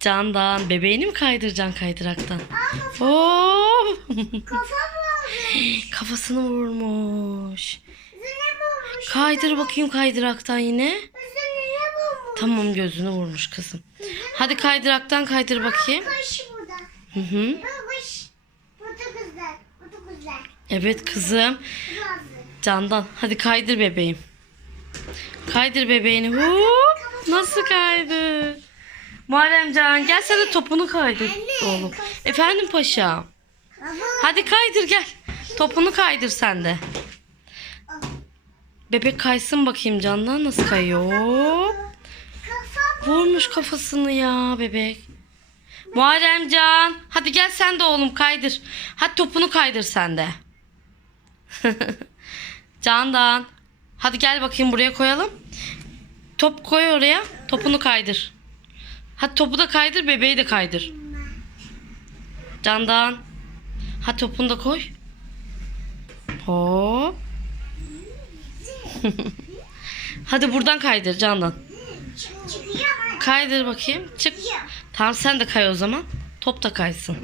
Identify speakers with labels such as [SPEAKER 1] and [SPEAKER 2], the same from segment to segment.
[SPEAKER 1] Candan bebeğini mi kaydıracaksın kaydıraktan? Oo!
[SPEAKER 2] Kafa bulmuş.
[SPEAKER 1] Kafasını vurmuş. Kaydır bakayım kaydıraktan yine. Tamam gözünü vurmuş kızım. Hadi kaydıraktan kaydır bakayım. Hı hı. Evet kızım. Candan hadi kaydır bebeğim. Kaydır bebeğini. Hop, nasıl kaydı? Muharrem Can gel sen de topunu kaydır oğlum. Efendim paşa.
[SPEAKER 2] Baba.
[SPEAKER 1] Hadi kaydır gel. Topunu kaydır sen de. Bebek kaysın bakayım Candan nasıl kayıyor. Hop. Vurmuş kafasını ya bebek. Muharrem Can. Hadi gel sen de oğlum kaydır. Hadi topunu kaydır sen de. Candan. Hadi gel bakayım buraya koyalım. Top koy oraya. Topunu kaydır. Hadi topu da kaydır bebeği de kaydır. Candan. Hadi topunu da koy. Hop. Hadi buradan kaydır Candan. Kaydır bakayım. Çık. Tamam sen de kay o zaman. Top da kaysın.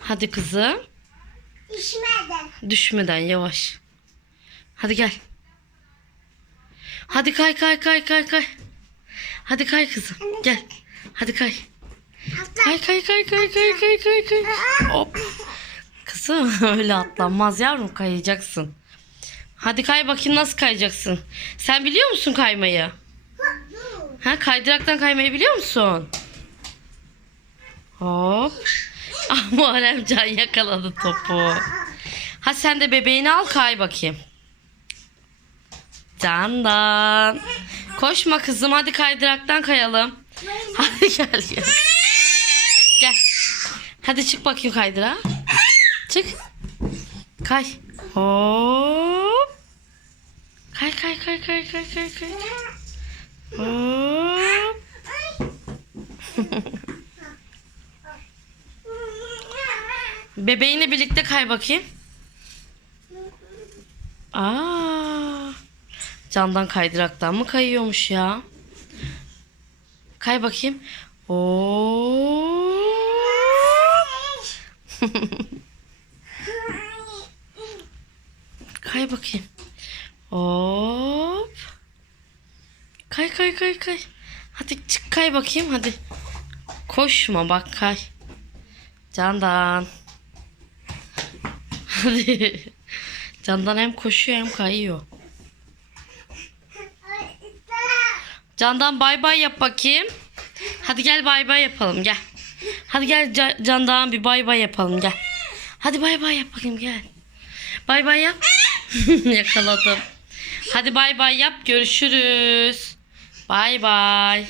[SPEAKER 1] Hadi kızım.
[SPEAKER 2] İşmeden.
[SPEAKER 1] Düşmeden yavaş. Hadi gel. Hadi kay kay kay kay kay. Hadi kay kızım. Gel. Hadi kay. Kay kay kay kay kay kay kay kay. Hop. Kızım öyle atlanmaz yavrum kayacaksın. Hadi kay bakayım nasıl kayacaksın. Sen biliyor musun kaymayı? Ha kaydıraktan kaymayı biliyor musun? Hop. Ah Muharrem Can yakaladı topu. Ha sen de bebeğini al kay bakayım. Candan. Koşma kızım hadi kaydıraktan kayalım. Hadi gel gel. Gel. Hadi çık bakayım kaydıra. Çık. Kay. Hop. Kay kay kay kay kay kay kay. Hop. Bebeğinle birlikte kay bakayım. Aa. Candan kaydıraktan mı kayıyormuş ya? Kay bakayım. Oo. kay bakayım. Hop. Kay kay kay kay. Hadi çık kay bakayım hadi. Koşma bak kay. Candan. Hadi. Candan hem koşuyor hem kayıyor. Candan bay bay yap bakayım. Hadi gel bay bay yapalım gel. Hadi gel Ca- Candan bir bay bay yapalım gel. Hadi bay bay yap bakayım gel. Bay bay yap. Yakaladım. Hadi bay bay yap görüşürüz. Bay bay.